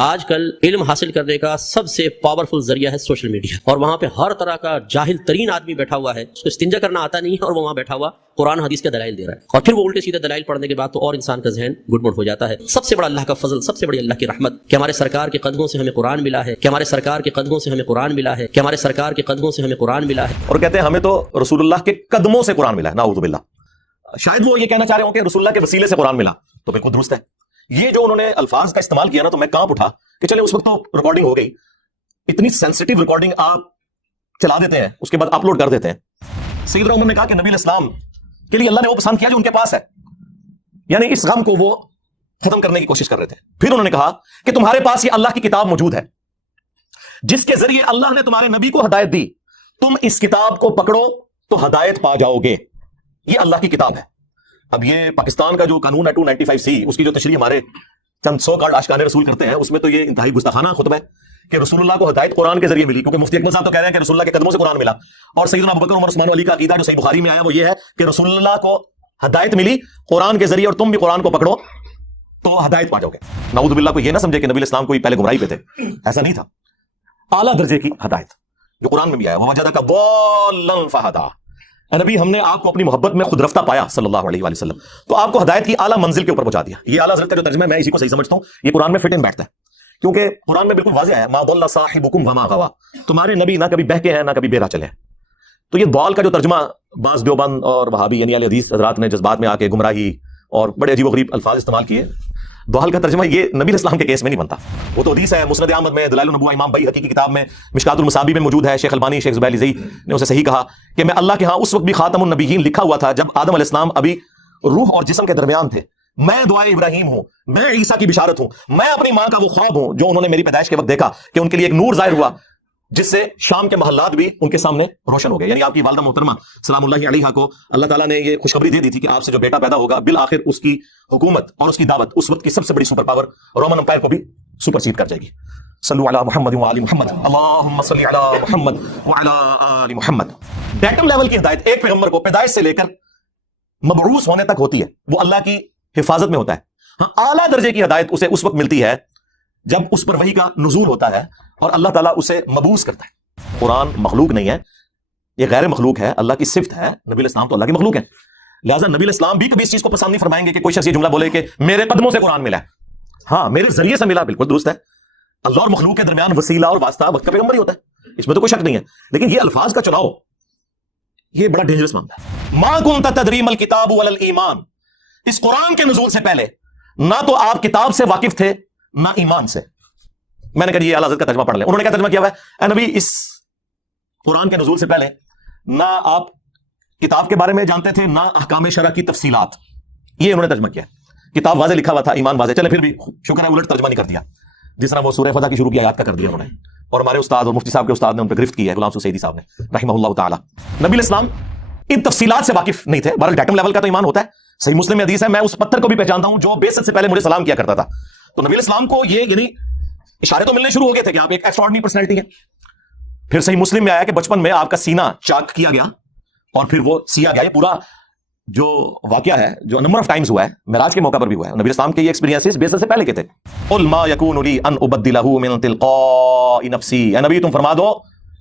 آج کل علم حاصل کرنے کا سب سے پاورفل ذریعہ ہے سوشل میڈیا، اور وہاں پہ ہر طرح کا جاہل ترین آدمی بیٹھا ہوا ہے، اس کو استنجا کرنا آتا نہیں ہے، اور وہ وہاں بیٹھا ہوا قرآن حدیث کے دلائل دے رہا ہے، اور پھر وہ الٹے سیدھے دلائل پڑھنے کے بعد تو اور انسان کا ذہن گڑبڑ ہو جاتا ہے۔ سب سے بڑا اللہ کا فضل، سب سے بڑی اللہ کی رحمت کہ ہمارے سرکار کے قدموں سے ہمیں قرآن ملا ہے، کہ ہمارے سرکار کے قدموں سے ہمیں قرآن ملا ہے، کہ ہمارے سرکار کے قدموں سے ہمیں قرآن ملا ہے۔ اور کہتے ہیں ہمیں تو رسول اللہ کے قدموں سے قرآن ملا ہے، نعوذ باللہ۔ شاید وہ یہ کہنا چاہ رہے ہوں کہ رسول اللہ کے وسیلے سے قرآن ملا، تو بالکل درست ہے۔ یہ جو انہوں نے الفاظ کا استعمال کیا نا، تو میں کانپ اٹھا کہ چلے اس وقت تو ریکارڈنگ ہو گئی، اتنی سینسٹیو ریکارڈنگ آپ چلا دیتے ہیں، اس کے بعد اپلوڈ کر دیتے ہیں۔ سیدنا عمر نے کہا کہ نبی الاسلام کے لیے اللہ نے وہ پسند کیا جو ان کے پاس ہے، یعنی اس غم کو وہ ختم کرنے کی کوشش کر رہے تھے۔ پھر انہوں نے کہا کہ تمہارے پاس یہ اللہ کی کتاب موجود ہے جس کے ذریعے اللہ نے تمہارے نبی کو ہدایت دی، تم اس کتاب کو پکڑو تو ہدایت پا جاؤ گے۔ یہ اللہ کی کتاب ہے۔ اب یہ پاکستان کا جو قانون ہے 295C، اس کی جو تشریح ہمارے چند سو کارڈ آشکان رسول کرتے ہیں، اس میں تو یہ انتہائی گستاخانہ خطبہ ہے کہ رسول اللہ کو ہدایت قرآن کے ذریعے ملی، کیونکہ مفتی اکمل صاحب تو کہہ رہے ہیں کہ رسول اللہ کے قدموں سے قرآن ملا، اور سیدنا ابوبکر عمر عثمان علی کا عقیدہ جو صحیح بخاری میں آیا وہ یہ ہے کہ رسول اللہ کو ہدایت ملی قرآن کے ذریعے، اور تم بھی قرآن کو پکڑو تو ہدایت پا جاؤ گے۔ نعوذ باللہ کو یہ نہ سمجھے کہ نبی اسلام کوئی پہلے گمراہی پہ تھے، ایسا نہیں تھا۔ اعلیٰ درجے کی ہدایت جو قرآن میں بھی آیا، وَوَجَدَكَ ضَالًّا فَهَدَىٰ۔ اے نبی، ہم نے آپ کو اپنی محبت میں خود رفتہ پایا صلی اللہ علیہ وآلہ وسلم، تو آپ کو ہدایت کی اعلیٰ منزل کے اوپر پہنچا دیا۔ یہ اعلیٰ حضرت کا جو ترجمہ ہے میں اسی کو صحیح سمجھتا ہوں، یہ قرآن میں فٹ ان بیٹھتا ہے، کیونکہ قرآن میں بالکل واضح ہے مَا ضَلَّ صَاحِبُكُمْ وَمَا غَوَىٰ، تمہارے نبی نہ کبھی بہکے ہیں نہ کبھی بے راہ چلے ہیں۔ تو یہ ضال کا جو ترجمہ بعض دیوبند اور وہابی یعنی اہل حدیث حضرات نے جذبات میں آ کے گمراہی اور بڑے عجیب و غریب الفاظ استعمال کیے، ضال کا ترجمہ یہ نبی اسلام کے کیس میں نہیں بنتا۔ وہ تو حدیث ہے، مسند احمد میں، دلائل النبوہ امام بیہقی کی کتاب میں، مشکات المصابیح میں موجود ہے۔ شیخ البانی، شیخ زبیر علیزئی نے اسے صحیح کہا کہ میں اللہ کے ہاں اس وقت بھی خاتم النبیین لکھا ہوا تھا جب آدم علیہ السلام ابھی روح اور جسم کے درمیان تھے۔ میں دعائے ابراہیم ہوں، میں عیسیٰ کی بشارت ہوں، میں اپنی ماں کا وہ خواب ہوں جو انہوں نے میری پیدائش کے وقت دیکھا کہ ان کے لیے ایک نور ظاہر ہوا جس سے شام کے محلات بھی ان کے سامنے روشن ہو گئے۔ یعنی آپ کی والدہ محترمہ سلام اللہ علیہا کو اللہ تعالیٰ نے یہ خوشخبری دے دی تھی کہ آپ سے جو بیٹا پیدا ہوگا بالآخر اس کی حکومت اور اس کی دعوت اس وقت کی سب سے بڑی سپر پاور رومن امپائر کو بھی سپرسیڈ کر جائے گی۔ صلو علی محمد وعلی محمد، اللہم صلی علی محمد وعلی آل محمد۔ ڈیٹم لیول کی ہدایت ایک پیغمبر کو پیدائش سے لے کر مبعوث ہونے تک ہوتی ہے، وہ اللہ کی حفاظت میں ہوتا ہے۔ ہاں، اعلیٰ درجے کی ہدایت اسے اس وقت ملتی ہے جب اس پر وحی کا نزول ہوتا ہے اور اللہ تعالیٰ اسے مبعوث کرتا ہے۔ قرآن مخلوق نہیں ہے، یہ غیر مخلوق ہے، اللہ کی صفت ہے۔ نبی الاسلام تو اللہ کی مخلوق ہے، لہٰذا نبی الاسلام بھی کبھی اس چیز کو پسند نہیں فرمائیں گے کہ کوئی شخص یہ جملہ بولے کہ میرے قدموں سے قرآن ملا ہے۔ ہاں، میرے ذریعے سے ملا، بالکل درست ہے۔ اللہ اور مخلوق کے درمیان وسیلہ اور واسطہ وقت کا پیغمبر ہی ہوتا ہے، اس میں تو کوئی شک نہیں ہے، لیکن یہ الفاظ کا چناؤ یہ بڑا ڈینجرس معاملہ ہے۔ ما كنت تدری ما الکتاب ولا الایمان، اس قرآن کے نزول سے پہلے نہ تو آپ کتاب سے واقف تھے نہ ایمان سے۔ میں نے کہا یہ اعلیٰ حضرت کا ترجمہ پڑھ لیں، انہوں نے کیا ترجمہ کیا ہوا ہے؟ اے نبی، اس قرآن کے نزول سے پہلے نہ آپ کتاب کے بارے میں جانتے تھے نہ احکام شرع کی تفصیلات، یہ انہوں نے ترجمہ کیا۔ کتاب واضح لکھا ہوا تھا، ایمان واضح، چلے پھر بھی شکر ہے الٹ ترجمہ نہیں کر دیا جس طرح وہ سورہ فتح کی شروع کی آیات کا کر دیا انہوں نے، اور ہمارے استاد اور مفتی صاحب کے استاد نے ان پہ گرفت کی ہے، غلام سعیدی صاحب نے رحمہ اللہ تعالی۔ نبی الاسلام ان تفصیلات سے واقف نہیں تھے، بہرحال ڈیٹم لیول کا تو ایمان ہوتا ہے۔ صحیح مسلم میں حدیث ہے، میں اس پتھر کو بھی پہچانتا ہوں جو بیست سے پہلے مجھے سلام کیا کرتا تھا۔ تو نبی الاسلام کو یہ یعنی اشارے تو ملنے شروع ہو گئے تھے کہ آپ ایک ایکسٹراڈنری پرسنالٹی ہیں۔ پھر صحیح مسلم میں آیا کہ بچپن میں آپ کا سینہ چاک کیا گیا اور پھر وہ سیا گیا۔ یہ پورا جو واقعہ ہے جو نمبر آف ٹائمز ہوا ہے، معراج کے موقع پر بھی ہوا ہے، نبی اسلام کے یہ ایکسپیرینسز بیست سے پہلے کے تھے۔ قل ما یکون لی ان ابدلہ من تلقاء نفسی، اے نبی تم فرما دو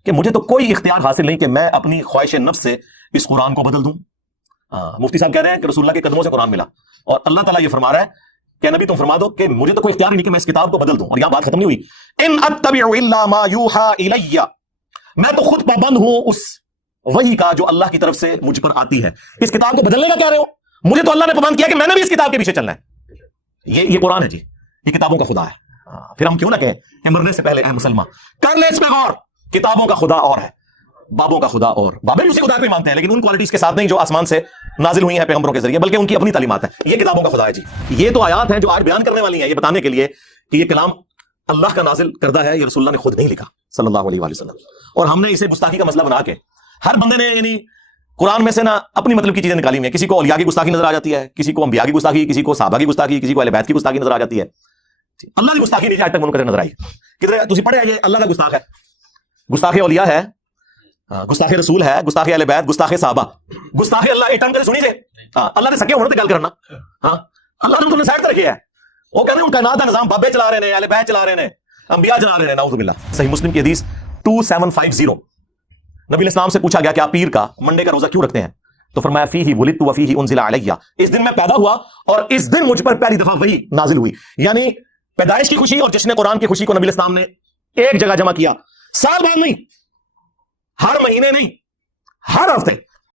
کہ مجھے تو کوئی اختیار حاصل نہیں کہ میں اپنی خواہش نفس سے اس قرآن کو بدل دوں۔ مفتی صاحب کہہ رہے ہیں کہ رسول اللہ کے قدموں سے قرآن ملا، اور اللہ تعالیٰ یہ فرما رہا ہے کہ نبی تم فرما دو کہ مجھے تو کوئی اختیار نہیں کہ میں اس کتاب کو بدل دوں۔ اور یہاں بات ختم نہیں ہوئی، ان اتبع الا ما یوحى الی، میں تو خود پابند ہوں اس وحی کا جو اللہ کی طرف سے مجھ پر آتی ہے۔ اس کتاب کو بدلنے کا کہہ رہے ہو؟ مجھے تو اللہ نے پابند کیا کہ میں نے بھی اس کتاب کے پیچھے چلنا ہے۔ یہ قرآن ہے جی، یہ کتابوں کا خدا ہے۔ پھر ہم کیوں نہ کہیں کہ مرنے سے پہلے اے مسلمان کر لے اس پہ غور، کتابوں کا خدا اور ہے، بابوں کا خدا اور، بابے بھی اسی خدا پہ مانتے ہیں لیکن ان کوالٹیز کے ساتھ نہیں جو آسمان سے نازل ہوئی ہیں پیغمبروں کے ذریعے، بلکہ ان کی اپنی تعلیمات ہیں۔ یہ کتابوں کا خدا ہے جی۔ یہ تو آیات ہیں جو آج بیان کرنے والی ہیں، یہ بتانے کے لیے کہ یہ کلام اللہ کا نازل کردہ ہے، یہ رسول اللہ نے خود نہیں لکھا صلی اللہ علیہ وآلہ وسلم۔ اور ہم نے اسے گستاخی کا مسئلہ بنا کے ہر بندے نے یعنی قرآن میں سے نہ اپنی مطلب کی چیزیں نکالی ہیں۔ کسی کو اولیاء کی گستاخی نظر آ جاتی ہے، کسی کو انبیاء کی گستاخی، کسی کو صحابہ کی گستاخی، کسی کو اہل بیت کی گستاخی نظر آ جاتی ہے۔ اللہ کی گستاخی نہیں آج تک منکر نظر آئی۔ کدھر تسی پڑھے یہ اللہ کا گستاخ ہے، گستاخ اولیاء ہے، گستاخ رسول ہے، گستاخ اہل بیت، گستاخ صحابہ، گستاخ اللہ ایٹم کرے سنی سے اللہ نے سکے ہونے تے گل کرنا۔ ہاں، اللہ نے تمہیں سائڈ تے رکھیا ہے، وہ کہتے ہیں ان کائنات کا نظام بابے چلا رہے ہیں، اہل بیت چلا رہے ہیں، انبیاء چلا رہے ہیں، نعوذ باللہ۔ صحیح مسلم کی حدیث 2750، نبی علیہ السلام سے پوچھا گیا کہ آپ پیر کا منڈے کا روزہ کیوں رکھتے ہیں؟ تو فرمایا فیہ ولدت وفیہ انزل علیہ، اس دن میں پیدا ہوا اور اس دن مجھ پر پہلی دفعہ وحی نازل ہوئی۔ یعنی پیدائش کی خوشی اور جشن قرآن کی خوشی کو نبی علیہ السلام نے ایک جگہ جمع کیا، سال بعد نہیں، ہر مہینے نہیں، ہر ہفتے